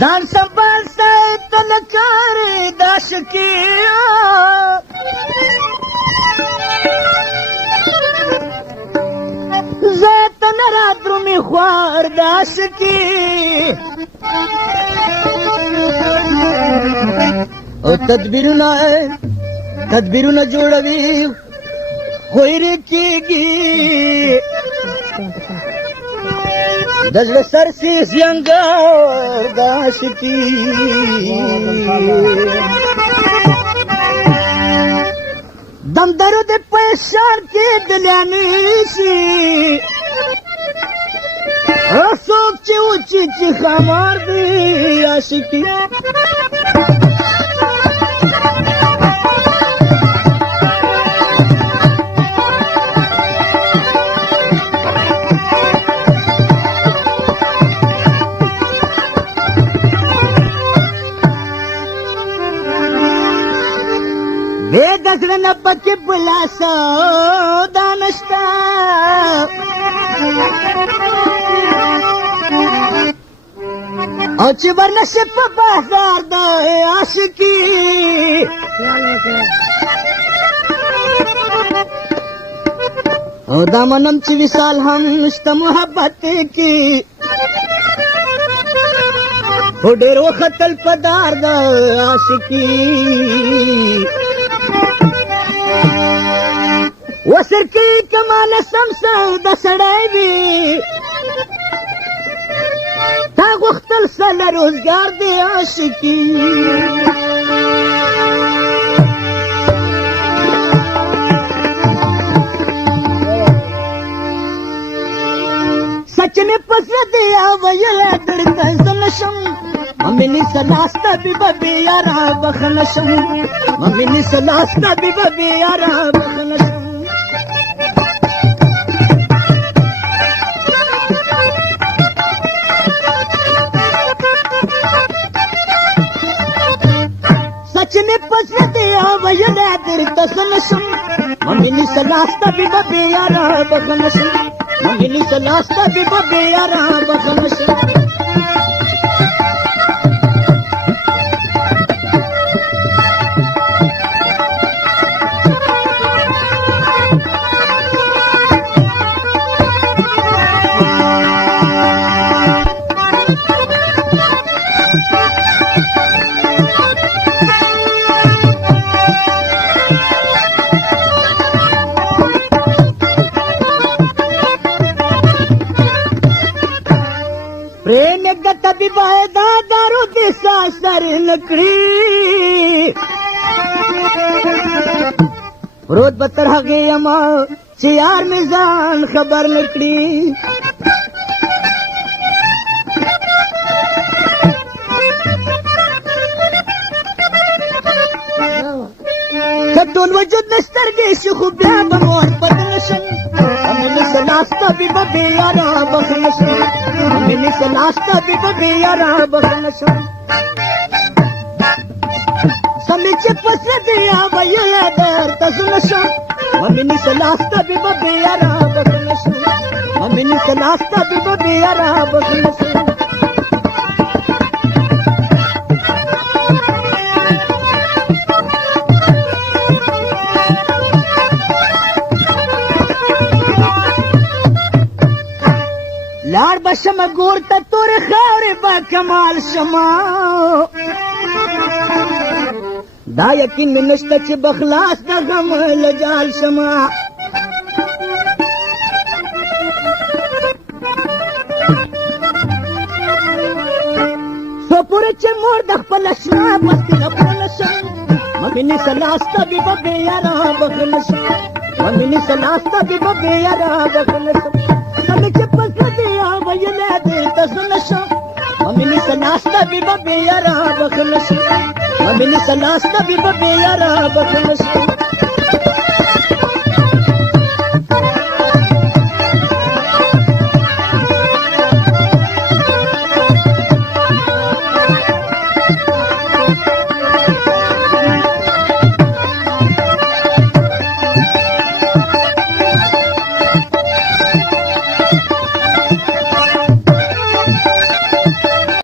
ځان سنبال ساتل کارې د عاشقي زه ته نه رادرومې خوار د عاشقي او تدبیرونه جوړوي خویرې کېږي د زړه سرسیز ینګر د عاشقي دم درد پریشان کې دلیانې شي څوک چې اوچي چې خمار دی عاشقي بے دزړه نه پکې بلا سودا نشته او چې ورنشي په بازار د عاشقي او دا منم چې وصال هم نشته محبت کې خو ډېر وختل په دار د عاشقي وسر کې کمال سمسه د سړی وي تا غوښتل سله روزګار دی عاشقي سچ مې په زړه دی ویلی درته زه نشم ممې نیسه لاس ته بې یاره بخښنه شم ممې نیسه لاس ته بې یاره بخښنه شم سچ مې په زړه دی ویلی درته زه نشم ممې نیسه لاس ته بې یاره بخښنه شم ممې نیسه لاس ته بې یاره بخښنه شم प्रेम एक तबीब है दारू दिशा सर नकड़ी रोज बतर हगे अमा चियार मिजान खबर नकड़ी कटोल वजूद नस्तर गेश खुबिया बमोर बदनशन अमिनी सलास्ता बे यारा बखनशन अमिनी सलास्ता बे यारा बखनशन समीचे पसरे दिया वयला दर तसनशन अमिनी सलास्ता बे यारा बखनशन अमिनी सलास्ता बे यारा बखनशन लाड़ बशम गोर तोर खारे बा कमाल शमा दा यकीन में नश्ता च बखलास दा गम लजाल शमा सो पूरे च मोर द पलशना मस्ती न पलशम ममिनी सलास्ता बे यारा बखलश ममिनी सलास्ता बे यारा बखलश समीचे पसरे दिया वयला दरते زه نشم ممې نیسه لاس ته بې یاره بخښنه شي ممې نیسه لاس ته بې یاره بخښنه شي